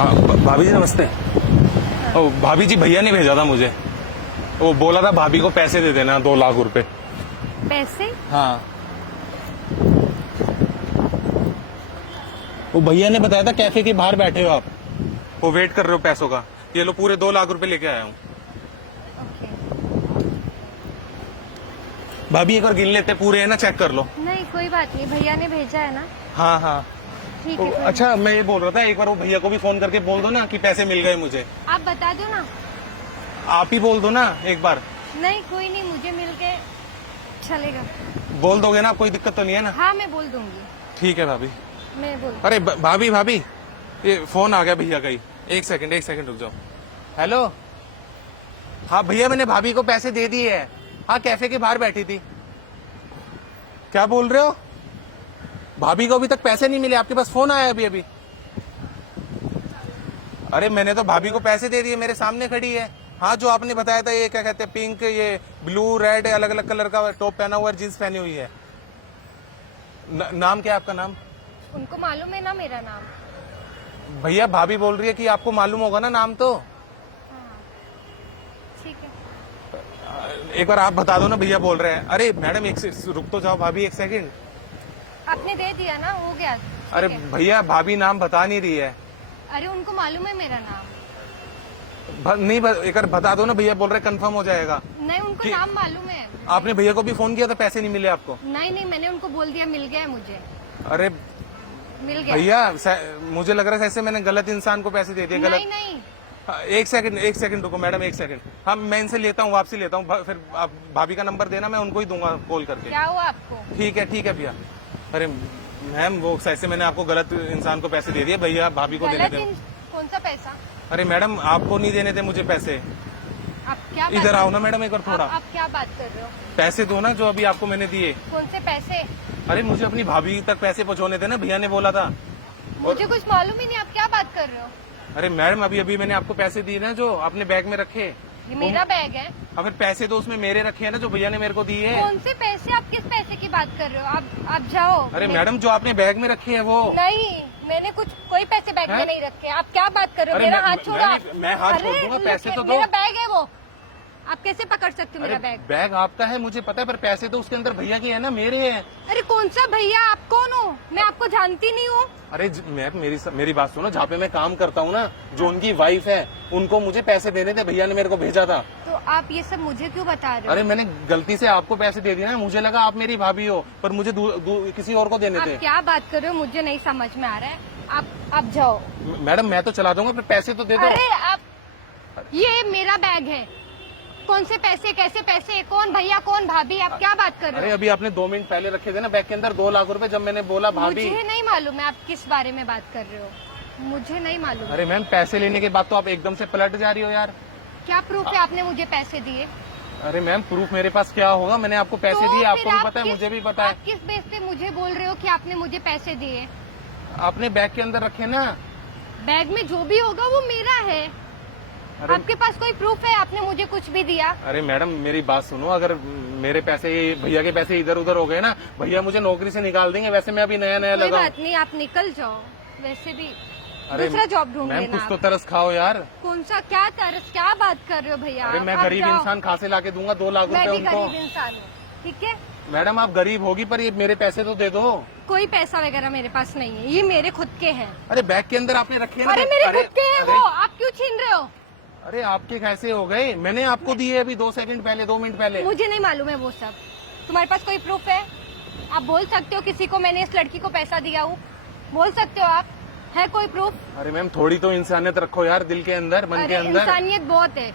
हाँ भाभी जी नमस्ते। ओ भाभी जी भैया ने भेजा था मुझे, वो बोला था भाभी को पैसे दे देना 2 लाख रुपए। पैसे? हाँ वो भैया ने बताया था कैफे के बाहर बैठे हो आप, वो वेट कर रहे हो पैसों का। ये लो पूरे 2 लाख रुपए लेके आया हूँ। ओके। भाभी एक बार गिन लेते पूरे है ना, चेक कर लो। नहीं कोई बात नहीं, भैया ने भेजा है ना। हाँ हाँ ठीक है। अच्छा मैं ये बोल रहा था, एक बार वो भैया को भी फोन करके बोल दो ना कि पैसे मिल गए मुझे। आप बता दो ना। आप ही बोल दो ना एक बार। नहीं कोई नहीं, मुझे मिल के चलेगा। बोल दोगे ना, कोई दिक्कत तो नहीं है ना? हाँ मैं बोल दूंगी। ठीक है भाभी। मैं बोल। अरे भाभी भाभी ये फोन आ गया भैया का ही। एक सेकंड रुक जाओ। हेलो हाँ भैया मैंने भाभी को पैसे दे दिए है। हाँ कैफे के बाहर बैठी थी। क्या बोल रहे हो? भाभी को अभी तक पैसे नहीं मिले? आपके पास फोन आया अभी अभी? अरे मैंने तो भाभी को पैसे दे दिए, मेरे सामने खड़ी है। हाँ जो आपने बताया था, ये क्या कहते हैं, पिंक, ये ब्लू रेड अलग अलग कलर का टॉप पहना हुआ है, जींस पहनी हुई है। नाम क्या है आपका? नाम उनको मालूम है ना मेरा नाम। भैया भाभी बोल रही है कि आपको मालूम होगा ना नाम तो। हाँ ठीक है। एक बार आप बता दो ना, भैया बोल रहे हैं। अरे मैडम रुक तो जाओ भाभी, एक सेकंड। आपने दे दिया ना, हो गया। अरे भैया भाभी नाम बता नहीं रही है। अरे उनको मालूम है मेरा नाम। एक बार बता दो ना, भैया बोल रहे कंफर्म हो जाएगा। नहीं उनको नाम मालूम है। आपने भैया को भी फोन किया था, पैसे नहीं मिले आपको? नहीं मैंने उनको बोल दिया मिल गया है मुझे। अरे मिल गया भैया मुझे लग रहा है जैसे मैंने गलत इंसान को पैसे दे दिए। गलत नहीं। हाँ, एक सेकंड रुको मैडम, एक सेकंड। हाँ मैं इनसे लेता हूँ, वापसी लेता हूँ। फिर आप भाभी का नंबर देना, मैं उनको ही दूंगा कॉल करके। क्या हुआ आपको? ठीक है भैया। अरे मैम वो ऐसे मैंने आपको गलत इंसान को पैसे दे दिए, भैया भाभी को देने थे। कौन सा पैसा? अरे मैडम आपको नहीं देने थे मुझे पैसे। आप क्या इधर आओ ना मैडम एक बार थोड़ा। आप क्या बात कर रहे हो? पैसे दो ना जो अभी आपको मैंने दिए। कौन से पैसे? अरे मुझे अपनी भाभी तक पैसे पहुंचाने थे ना, भैया ने बोला था। मुझे कुछ मालूम ही नहीं, आप क्या बात कर रहे हो? अरे मैडम अभी मैंने आपको पैसे दिए ना, जो आपने बैग में रखे। ये मेरा बैग है। अब फिर पैसे तो उसमें मेरे रखे हैं ना, जो भैया ने मेरे को दिए। कौन से पैसे? आप किस पैसे की बात कर रहे हो? आप जाओ। अरे मैडम जो आपने बैग में रखे हैं वो। नहीं मैंने कोई पैसे बैग में नहीं रखे। आप क्या बात कर रहे हो? अरे मेरा हाथ छोड़ो आप। मैं हाथ छोड़ दूंगा, पैसे तो दो। मेरा बैग है वो, आप कैसे पकड़ सकते हो मेरा बैग? बैग आपका है मुझे पता है, पर पैसे तो उसके अंदर भैया के है ना, मेरे हैं। अरे कौन सा भैया? आप कौन हो? मैं आपको जानती नहीं हूँ। अरे मेरी बात सुनो, जहाँ पे मैं काम करता हूँ ना, जो उनकी वाइफ है, उनको मुझे पैसे देने थे, भैया ने मेरे को भेजा था। तो आप ये सब मुझे क्यों बता रहे हो? अरे मैंने गलती से आपको पैसे दे दिए ना, मुझे लगा आप मेरी भाभी हो, पर मुझे किसी और को देने थे। आप क्या बात कर रहे हो? मुझे नहीं समझ में आ रहा है। आप जाओ। मैडम मैं तो चला दूंगा, पर पैसे तो दे दो। अरे आप, ये मेरा बैग है। कौन से पैसे? कैसे पैसे? कौन भैया कौन भाभी? आप क्या बात कर रहे हो? अरे अभी आपने 2 मिनट पहले रखे थे ना बैग के अंदर 2 लाख रुपए, जब मैंने बोला भाभी। मुझे नहीं मालूम है आप किस बारे में बात कर रहे हो, मुझे नहीं मालूम। अरे मैम पैसे लेने के बाद तो आप एकदम से पलट जा रही हो यार। क्या प्रूफ है आपने मुझे पैसे दिए? अरे मैम प्रूफ मेरे पास क्या होगा, मैंने आपको पैसे तो दिए, फिर आपको भी पता है, मुझे भी पता है। आप किस बेस पे मुझे बोल रहे हो कि आपने मुझे पैसे दिए? आपने बैग के अंदर रखे ना। बैग में जो भी होगा वो मेरा है। आपके पास कोई प्रूफ है आपने मुझे कुछ भी दिया? अरे मैडम मेरी बात सुनो, अगर मेरे पैसे, भैया के पैसे इधर उधर हो गए ना, भैया मुझे नौकरी से निकाल देंगे। वैसे मैं अभी नया कोई लगा। बात नहीं, आप निकल जाओ। वैसे भी दूसरा जॉब ढूंढ मैम लेना। कुछ तो तरस खाओ यार। कौन सा क्या तरस? क्या बात कर रहे हो भैया? अरे मैं आप गरीब जाओ। इंसान कहाँ से लाके दूंगा 2 लाख मैं रुपए भी उनको? गरीब इंसान हूँ, ठीक है। मैडम आप गरीब होगी, पर ये मेरे पैसे तो दे दो। कोई पैसा वगैरह मेरे पास नहीं है, ये मेरे खुद के हैं। अरे बैग के अंदर आपने रखे हैं ना। अरे मेरे खुद के हैं वो, आप क्यों छीन रहे हो? अरे आपके कैसे हो गए? मैंने आपको दिए अभी 2 सेकंड पहले, 2 मिनट पहले। मुझे नहीं मालूम है वो सब। तुम्हारे पास कोई प्रूफ है? आप बोल सकते हो किसी को मैंने इस लड़की को पैसा दिया हूँ, बोल सकते हो आप? है कोई प्रूफ? अरे मैम थोड़ी तो इंसानियत रखो यार दिल के अंदर, मन के अंदर। इंसानियत बहुत है,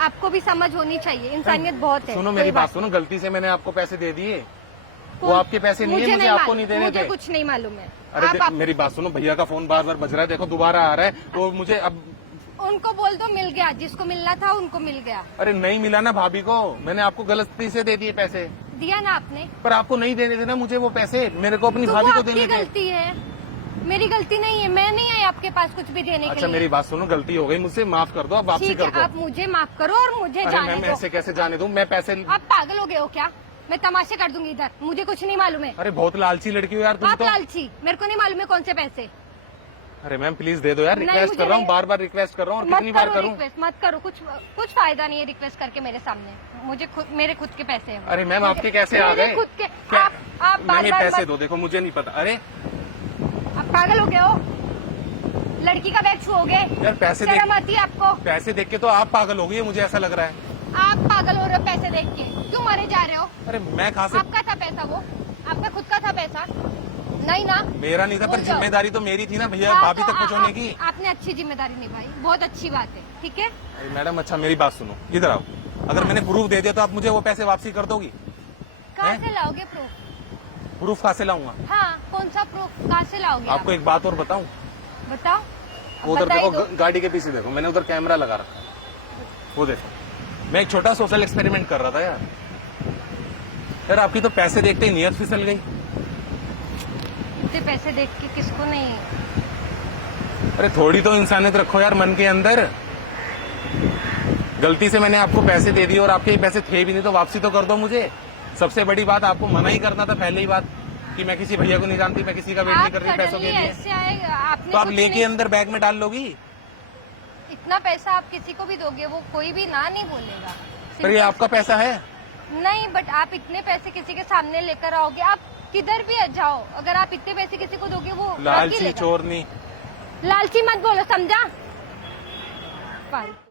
आपको भी समझ होनी चाहिए। इंसानियत बहुत है। सुनो मेरी बात सुनो, गलती से मैंने आपको पैसे दे दिए, वो आपके पैसे नहीं है, मुझे आपको नहीं देने थे। मुझे कुछ नहीं मालूम है। अरे मेरी बात सुनो, भैया का फोन बार बार बज रहा है, देखो दोबारा आ रहा है, तो मुझे अब। उनको बोल दो मिल गया, जिसको मिलना था उनको मिल गया। अरे नहीं मिला ना भाभी को, मैंने आपको गलती से दे दिए पैसे। दिया ना आपने? पर आपको नहीं देने थे ना मुझे वो पैसे, मेरे को अपनी तो भाभी को आपकी देने थे। गलती है, मेरी गलती नहीं है। मैं नहीं आई आपके पास कुछ भी देने के लिए। अच्छा मेरी बात सुनो, गलती हो गई मुझसे, माफ कर दो, अब वापसी ठीक कर है, दो। आप मुझे माफ करो और मुझे अरे जाने मैम दो। ऐसे कैसे जाने दूं मैं पैसे? आप पागल हो गए हो क्या? मैं तमाशे कर दूंगी इधर, मुझे कुछ नहीं मालूम है। अरे बहुत लालची लड़की हो यार तुम आप तो। लालची? मेरे को नहीं मालूम है कौन से पैसे। अरे मैम प्लीज दे दो यार, नहीं, रिक्वेस्ट मुझे कर रहा हूँ, नहीं- बार बार रिक्वेस्ट कर रहा हूँ, और मत कितनी बार करो करूँ? रिक्वेस्ट, मत करो, कुछ फायदा नहीं है रिक्वेस्ट करके मेरे सामने। मुझे मेरे खुद के पैसे हैं। अरे मैम आपके कैसे आ मेरे गए? खुद के। क्या? आप बार मैम ये बार पैसे दो, देखो मुझे नहीं पता। अरे आप पागल हो गए हो? लड़की का बैग छुओगे? यार पैसे देख, शर्म आती है आपको? पैसे देख के तो आप पागल हो गई, मुझे ऐसा लग रहा है। आप पागल हो रहे हो पैसे देख के? क्यों मरे जा रहे हो? अरे मैं कहाँ से, आपका था पैसा वो? आपका खुद का था पैसा? नहीं ना? मेरा नहीं था, पर बोल जाओ। जिम्मेदारी तो मेरी थी ना भैया, हाँ, भाभी तो तक पहुँचाने की। आपने अच्छी जिम्मेदारी निभाई, बहुत अच्छी बात है, ठीक है? अरे मैडम अच्छा मेरी बात सुनो, इधर आओ। अगर मैंने प्रूफ दे दिया तो आप मुझे वो पैसे वापसी कर दोगी? कहाँ हैं? से लाओगे प्रूफ? प्रूफ कहाँ से लाऊंगा? हाँ, कौन सा प्रूफ? कहाँ से लाओगे आप? आपको एक बात और बताऊं, बताओ। वो उधर बता ही देखो दो। गाड़ी के पीछे देखो, मैंने उधर कैमरा लगा रखा है, वो देखो। मैं एक छोटा सोशल एक्सपेरिमेंट कर रहा था यार। यार आपकी तो पैसे देखते ही नियत फिसल गई। इतने पैसे देख के किसको नहीं? अरे थोड़ी तो इंसानियत रखो यार मन के अंदर। गलती से मैंने आपको पैसे दे दिए और आपके ही पैसे थे भी नहीं, तो वापसी तो कर दो मुझे। सबसे बड़ी बात, आपको मना ही करना था पहले ही बात, कि मैं किसी भैया को नहीं जानती, मैं किसी का वेट नहीं कर रही पैसों के suddenly लिए। ऐसे आए, आपने तो आप कुछ लेके नहीं- अंदर बैग में डाल लोगी? इतना पैसा आप किसी को भी दोगे, वो कोई भी ना नहीं बोलेगा। पर ये आपका पैसा है। नहीं, बट आप इतने पैसे किसी के सामने लेकर आओगे, आप किधर भी जाओ, अगर आप इतने पैसे किसी को दोगे वो रख ही लालची लेगा। चोरनी। लालची मत बोलो, समझा? फालतू।